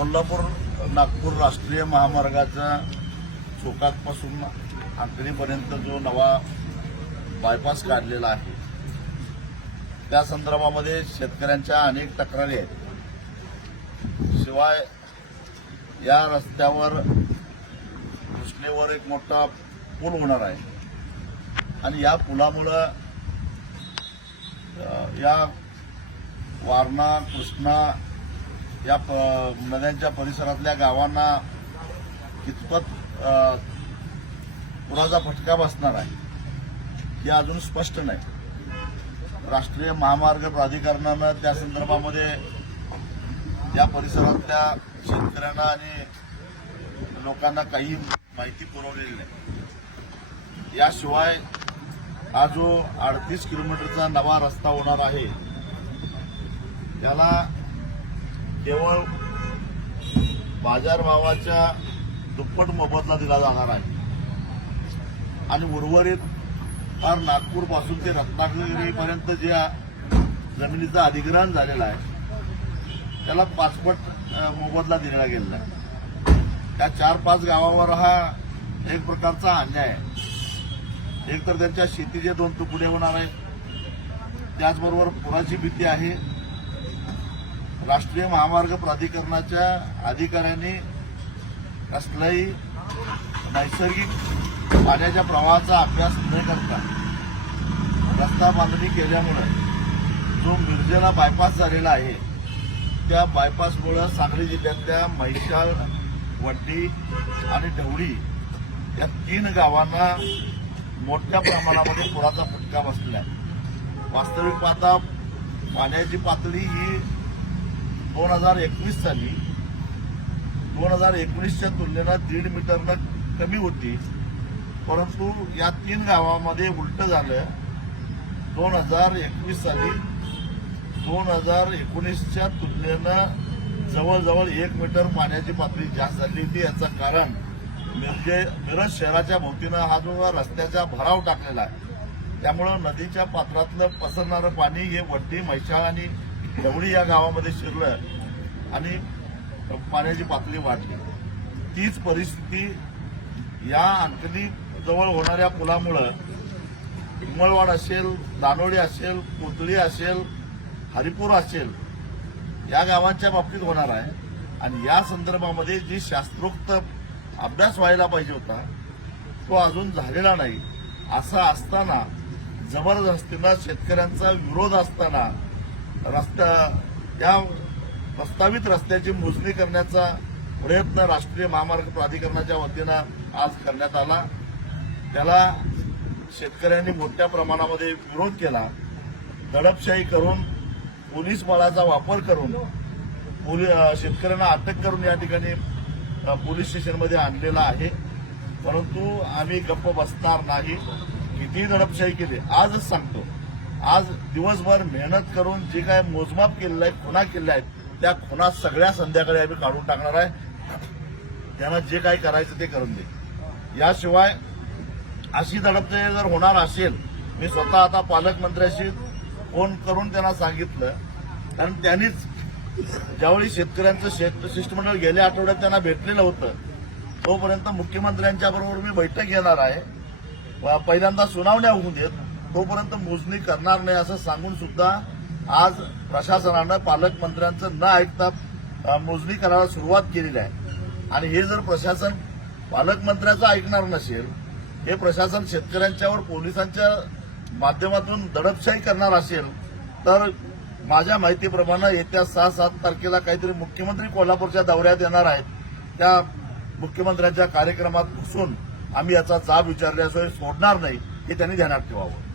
कोल्हापूर नागपूर राष्ट्रीय महामार्गाच्या चोकातपासून आंकणीपर्यंत जो नवा बायपास काढलेला आहे त्या संदर्भामध्ये शेतकऱ्यांच्या अनेक तक्रारी आहेत. शिवाय या रस्त्यावर कृष्णेवर एक मोठा पूल होणार आहे. आणि या पुलामुळं या वारणा कृष्णा या प- नद्यांच्या परिसरातल्या गावांना कितपत पुराचा फटका बसणार आहे हे अजून स्पष्ट नाही. राष्ट्रीय महामार्ग प्राधिकरणानं त्या संदर्भामध्ये या परिसरातल्या शेतकऱ्यांना आणि लोकांना काही माहिती पुरवलेली नाही. याशिवाय हा जो अडतीस किलोमीटरचा नवा रस्ता होणार आहे त्याला केवळ बाजारभावाच्या दुप्पट मोबदला दिला जाणार आहे. आणि उर्वरित फार नागपूरपासून ते रत्नागिरीपर्यंत ज्या जमिनीचं अधिग्रहण झालेलं आहे त्याला पाचपट मोबदला दिला गेलेला आहे. त्या चार पाच गावावर हा एक प्रकारचा अन्याय आहे. एक तर त्यांच्या शेतीचे दोन तुकडे होणार आहेत. त्याचबरोबर पुराची भीती आहे. राष्ट्रीय महामार्ग प्राधिकरणाच्या अधिकाऱ्यांनी कसलाही नैसर्गिक पाण्याच्या प्रवाहाचा अभ्यास न करता रस्ता बांधणी केल्यामुळे जो मिरजेला बायपास झालेला आहे त्या बायपासमुळं सांगली जिल्ह्यातल्या म्हैसाळ वड्डी आणि ढवळी या तीन गावांना मोठ्या प्रमाणामध्ये पुराचा फटका बसला आहे. वास्तविक पाहता पाण्याची पातळी ही दोन हजार एकवीस साली दोन हजार एकोणीसच्या तुलनेनं दीड मीटरनं कमी होती. परंतु या तीन गावामध्ये उलट झालं. दोन हजार एकवीस साली दोन हजार एकोणीसच्या तुलनेनं जवळजवळ एक मीटर पाण्याची पातळी जास्त झाली होती. याचं कारण मिरजे मिरज शहराच्या भोवतीनं हा जो रस्त्याचा भराव टाकलेला आहे त्यामुळं नदीच्या पात्रातलं पसरणारं पाणी हे वड्डी म्हैशाळ आणि देवळी या गावामध्ये शिरलं आणि पाण्याची पातळी वाढली. तीच परिस्थिती या अंकली जवळ होणाऱ्या पुलामुळं हिंगळवाड असेल दानोळी असेल कोतळी असेल हरिपूर असेल या गावांच्या बाबतीत होणार आहे. आणि या संदर्भामध्ये जी शास्त्रोक्त अभ्यास व्हायला पाहिजे होता तो अजून झालेला नाही. असं असताना जबरदस्तीनं शेतकऱ्यांचा विरोध असताना रस्ता या प्रस्तावित रस्त्याची मोजणी करण्याचा प्रयत्न राष्ट्रीय महामार्ग प्राधिकरणाच्या वतीनं आज करण्यात आला. त्याला शेतकऱ्यांनी मोठ्या प्रमाणामध्ये विरोध केला. दडपशाही करून पोलीस बळाचा वापर करून शेतकऱ्यांना अटक करून या ठिकाणी पोलीस स्टेशनमध्ये आणलेला आहे. परंतु आम्ही गप्प बसणार नाही. कितीही दडपशाही केली आजच सांगतो. आज दिवसभर मेहनत करून जे काय मोजमाप केलेलं आहे खुणा केलेल्या आहेत त्या खुणा सगळ्या संध्याकाळी आम्ही काढून टाकणार आहे. त्यांना जे काही करायचं ते करून दे. याशिवाय अशी दडपशाही जर होणार असेल मी स्वतः आता पालकमंत्र्याशी फोन करून त्यांना सांगितलं. कारण त्यांनीच ज्यावेळी शेतकऱ्यांचं शेत शिष्टमंडळ गेल्या आठवड्यात त्यांना भेटलेलं होतं तोपर्यंत मुख्यमंत्र्यांच्या बरोबर मी बैठक घेणार आहे. व पहिल्यांदा सुनावण्या होऊ देत. तोपर्यंत मोजणी करणार नाही असं सांगून सुद्धा आज प्रशासनानं पालकमंत्र्यांचं न ऐकता मोजणी करायला सुरुवात केलेली आहे. आणि हे जर प्रशासन पालकमंत्र्याचं ऐकणार नसेल हे प्रशासन शेतकऱ्यांच्यावर पोलिसांच्या माध्यमातून दडपशाही करणार असेल तर माझ्या माहितीप्रमाणे येत्या सहा सात तारखेला काहीतरी मुख्यमंत्री कोल्हापूरच्या दौऱ्यात येणार आहेत. त्या मुख्यमंत्र्यांच्या कार्यक्रमात घुसून आम्ही याचा जाब विचारल्याशिवाय सोडणार नाही हे त्यांनी ध्यानात ठेवावं.